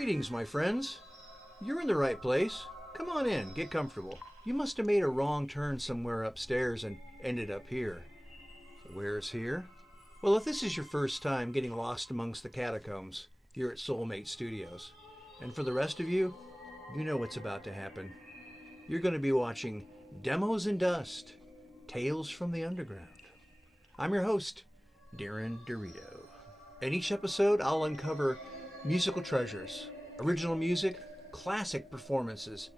Greetings, my friends. You're in the right place. Come on in, get comfortable. You must have made a wrong turn somewhere upstairs and ended up here. Where's here? Well, if this is your first time getting lost amongst the catacombs, you're at Soulmate Studios. And for the rest of you, you know what's about to happen. You're going to be watching Demos and Dust, Tales from the Underground. I'm your host, Darren D'Rito. In each episode, I'll uncover musical treasures, original music, classic performances,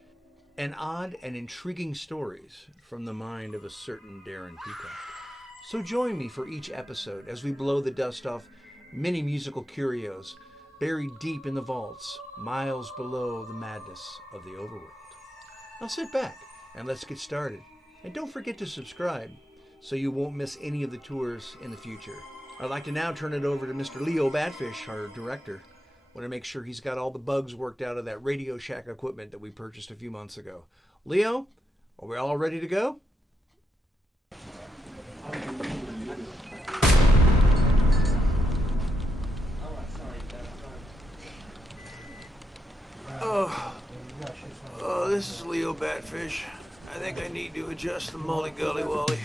and odd and intriguing stories from the mind of a certain Darren Peacock. So join me for each episode as we blow the dust off many musical curios buried deep in the vaults, miles below the madness of the overworld. Now sit back and let's get started. And don't forget to subscribe so you won't miss any of the tours in the future. I'd like to now turn it over to Mr. Leo Batfish, our director. I want to make sure he's got all the bugs worked out of that Radio Shack equipment that we purchased a few months ago. Leo, are we all ready to go? Oh, this is Leo Batfish. I think I need to adjust the Molly Gully Wally.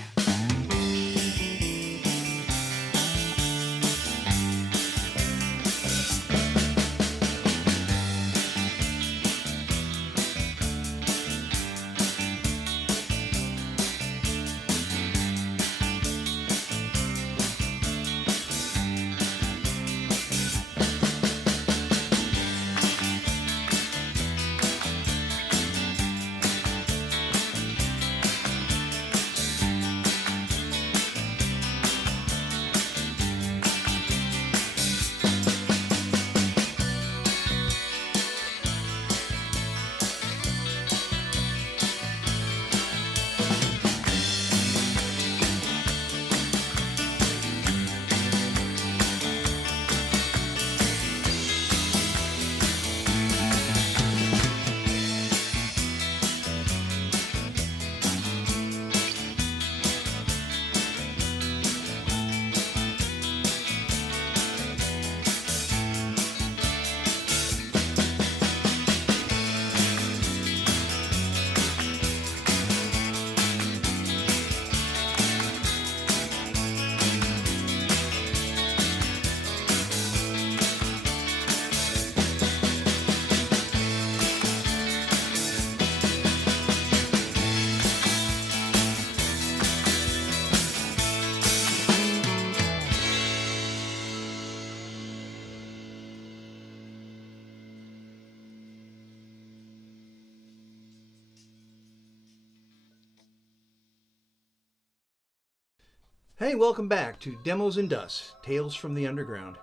Hey, welcome back to Demos and Dust, Tales from the Underground.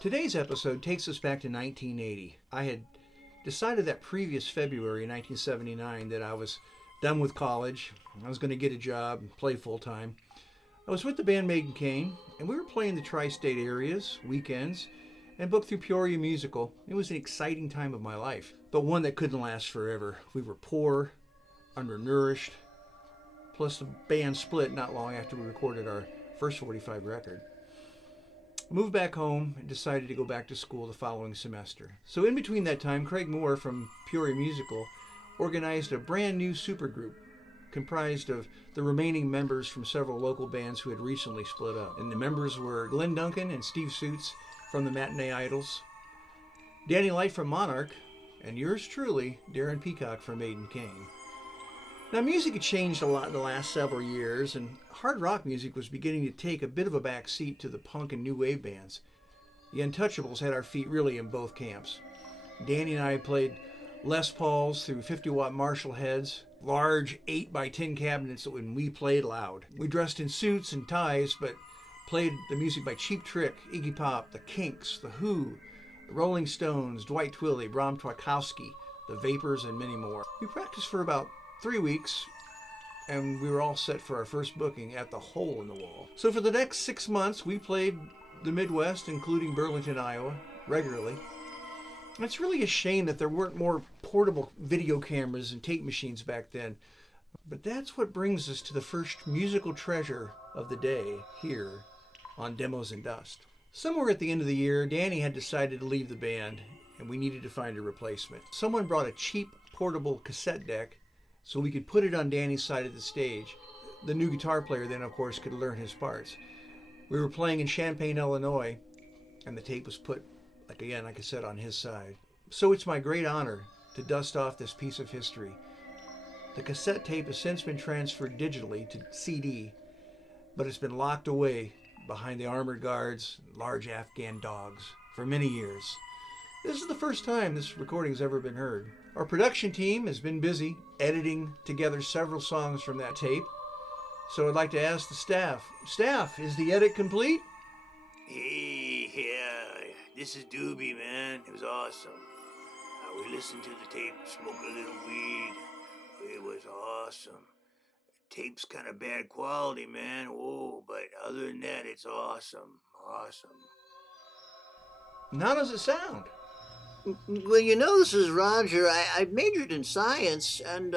Today's episode takes us back to 1980. I had decided that previous February 1979 that I was done with college. I was going to get a job and play full-time. I was with the band Maiden Kane, and we were playing the tri-state areas, weekends, and booked through Peoria Musical. It was an exciting time of my life, but one that couldn't last forever. We were poor, undernourished, plus the band split not long after we recorded our first 45 record. I moved back home and decided to go back to school the following semester. So in between that time, Craig Moore from Peoria Musical organized a brand new supergroup comprised of the remaining members from several local bands who had recently split up. And the members were Glenn Duncan and Steve Suits from the Matinee Idols, Danny Light from Monarch, and yours truly, Darren Peacock from Maiden Kane. Now, music had changed a lot in the last several years, and hard rock music was beginning to take a bit of a back seat to the punk and new wave bands. The Untouchables had our feet really in both camps. Danny and I played Les Pauls through 50-watt Marshall heads, large 8x10 cabinets when we played loud. We dressed in suits and ties, but played the music by Cheap Trick, Iggy Pop, The Kinks, The Who, The Rolling Stones, Dwight Twilley, Bram Tchaikovsky, The Vapors, and many more. We practiced for about 3 weeks, and we were all set for our first booking at the Hole in the Wall. So for the next 6 months, we played the Midwest, including Burlington, Iowa, regularly. And it's really a shame that there weren't more portable video cameras and tape machines back then. But that's what brings us to the first musical treasure of the day here on Demos and Dust. Somewhere at the end of the year, Danny had decided to leave the band, and we needed to find a replacement. Someone brought a cheap portable cassette deck so we could put it on Danny's side of the stage. The new guitar player then, of course, could learn his parts. We were playing in Champaign, Illinois, and the tape was put, like I said, on his side. So it's my great honor to dust off this piece of history. The cassette tape has since been transferred digitally to CD, but it's been locked away behind the armored guards, large Afghan dogs, for many years. This is the first time this recording has ever been heard. Our production team has been busy editing together several songs from that tape, so I'd like to ask the staff. Staff, is the edit complete? Hey, yeah, this is Doobie, man. It was awesome. We listened to the tape, smoked a little weed. It was awesome. The tape's kind of bad quality, man. Oh, but other than that, it's awesome. Awesome. And how does it sound? Well, this is Roger. I majored in science, and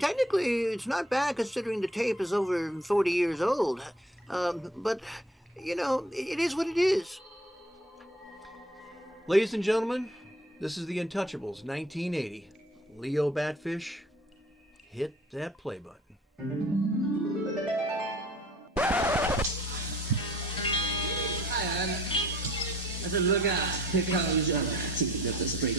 technically it's not bad considering the tape is over 40 years old. But, it is what it is. Ladies and gentlemen, this is the Untouchables, 1980. Leo Batfish, hit that play button. Hi, Ann. I said, look out, here comes your team of the spring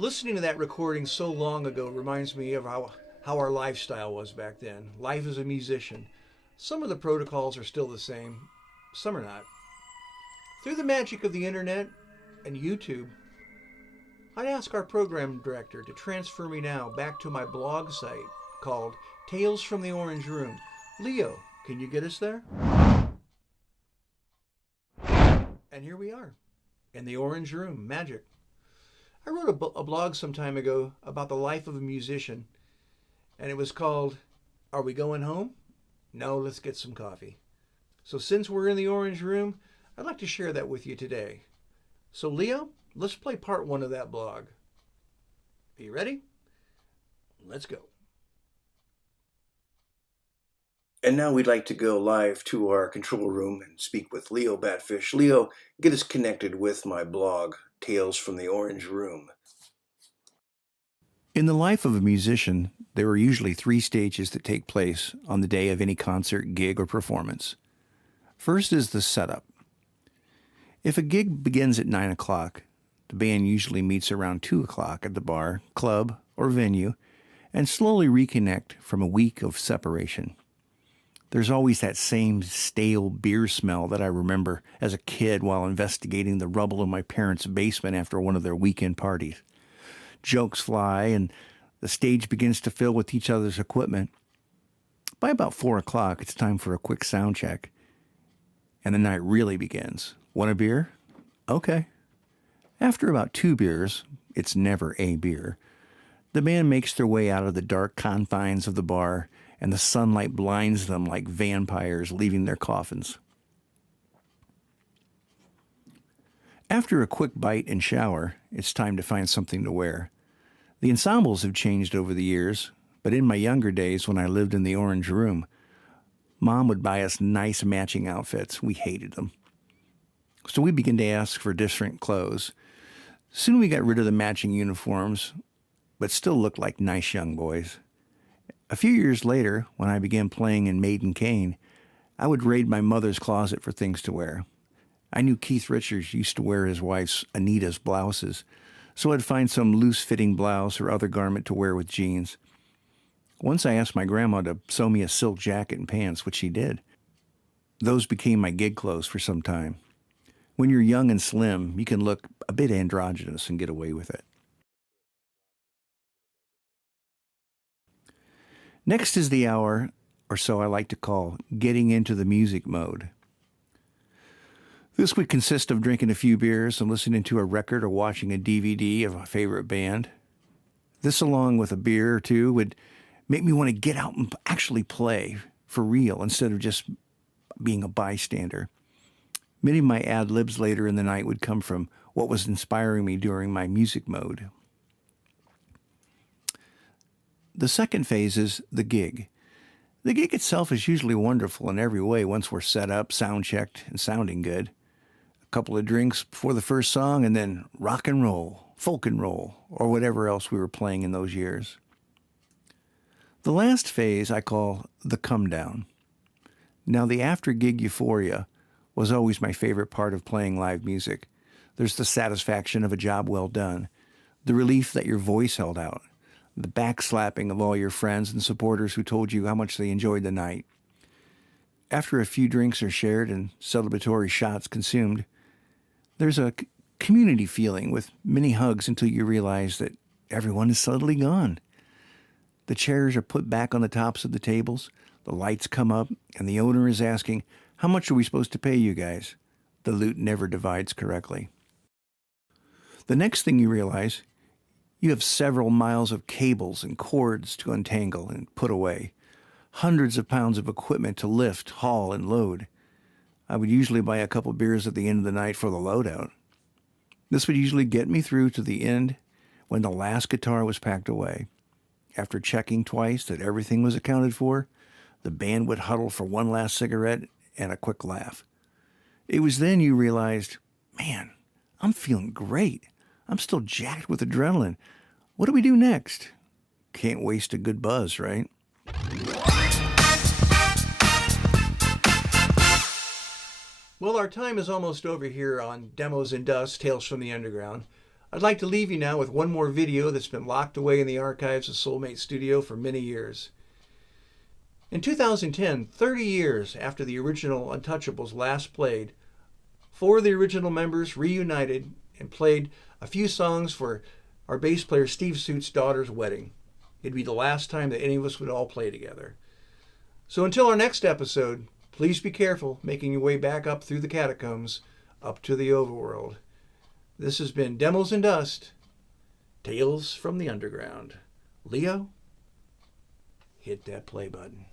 Listening to that recording so long ago reminds me of how our lifestyle was back then. Life as a musician. Some of the protocols are still the same, some are not. Through the magic of the internet and YouTube, I'd ask our program director to transfer me now back to my blog site called Tales from the Orange Room. Leo, can you get us there? And here we are, in the Orange Room, magic. I wrote a blog some time ago about the life of a musician, and it was called, Are We Going Home? No, let's get some coffee. So since we're in the Orange Room, I'd like to share that with you today. So Leo, let's play part 1 of that blog. Are you ready? Let's go. And now we'd like to go live to our control room and speak with Leo Batfish. Leo, get us connected with my blog, Tales from the Orange Room. In the life of a musician, there are usually 3 stages that take place on the day of any concert, gig, or performance. First is the setup. If a gig begins at 9 o'clock, the band usually meets around 2 o'clock at the bar, club, or venue, and slowly reconnect from a week of separation. There's always that same stale beer smell that I remember as a kid while investigating the rubble of my parents' basement after one of their weekend parties. Jokes fly, and the stage begins to fill with each other's equipment. By about 4 o'clock, it's time for a quick sound check, and the night really begins. Want a beer? Okay. After about 2 beers, it's never a beer, the band makes their way out of the dark confines of the bar, and the sunlight blinds them like vampires leaving their coffins. After a quick bite and shower, it's time to find something to wear. The ensembles have changed over the years, but in my younger days when I lived in the Orange Room, Mom would buy us nice matching outfits. We hated them. So we began to ask for different clothes. Soon we got rid of the matching uniforms, but still looked like nice young boys. A few years later, when I began playing in Maiden Cane, I would raid my mother's closet for things to wear. I knew Keith Richards used to wear his wife's Anita's blouses, so I'd find some loose-fitting blouse or other garment to wear with jeans. Once I asked my grandma to sew me a silk jacket and pants, which she did. Those became my gig clothes for some time. When you're young and slim, you can look a bit androgynous and get away with it. Next is the hour, or so I like to call, getting into the music mode. This would consist of drinking a few beers and listening to a record or watching a DVD of a favorite band. This, along with a beer or two, would make me want to get out and actually play for real instead of just being a bystander. Many of my ad-libs later in the night would come from what was inspiring me during my music mode. The second phase is the gig. The gig itself is usually wonderful in every way once we're set up, sound-checked, and sounding good. A couple of drinks before the first song, and then rock and roll, folk and roll, or whatever else we were playing in those years. The last phase I call the come-down. Now, the after-gig euphoria was always my favorite part of playing live music. There's the satisfaction of a job well done, the relief that your voice held out, the backslapping of all your friends and supporters who told you how much they enjoyed the night. After a few drinks are shared and celebratory shots consumed, there's a community feeling with many hugs until you realize that everyone is suddenly gone. The chairs are put back on the tops of the tables, the lights come up, and the owner is asking, "How much are we supposed to pay you guys?" The loot never divides correctly. The next thing you realize, you have several miles of cables and cords to untangle and put away, hundreds of pounds of equipment to lift, haul, and load. I would usually buy a couple beers at the end of the night for the loadout. This would usually get me through to the end when the last guitar was packed away. After checking twice that everything was accounted for, the band would huddle for one last cigarette and a quick laugh. It was then you realized, man, I'm feeling great. I'm still jacked with adrenaline. What do we do next? Can't waste a good buzz, right? Well, our time is almost over here on Demos and Dust, Tales from the Underground. I'd like to leave you now with one more video that's been locked away in the archives of Soulmate Studio for many years. In 2010, 30 years after the original Untouchables last played, 4 of the original members reunited and played a few songs for our bass player Steve Suit's daughter's wedding. It'd be the last time that any of us would all play together. So until our next episode, please be careful making your way back up through the catacombs, up to the overworld. This has been Demos and Dust, Tales from the Underground. Leo, hit that play button.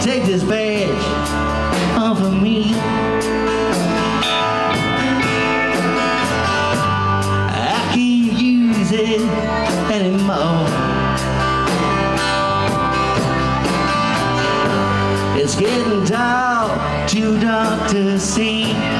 Take this badge off of me. I can't use it anymore. It's getting dark, too dark to see.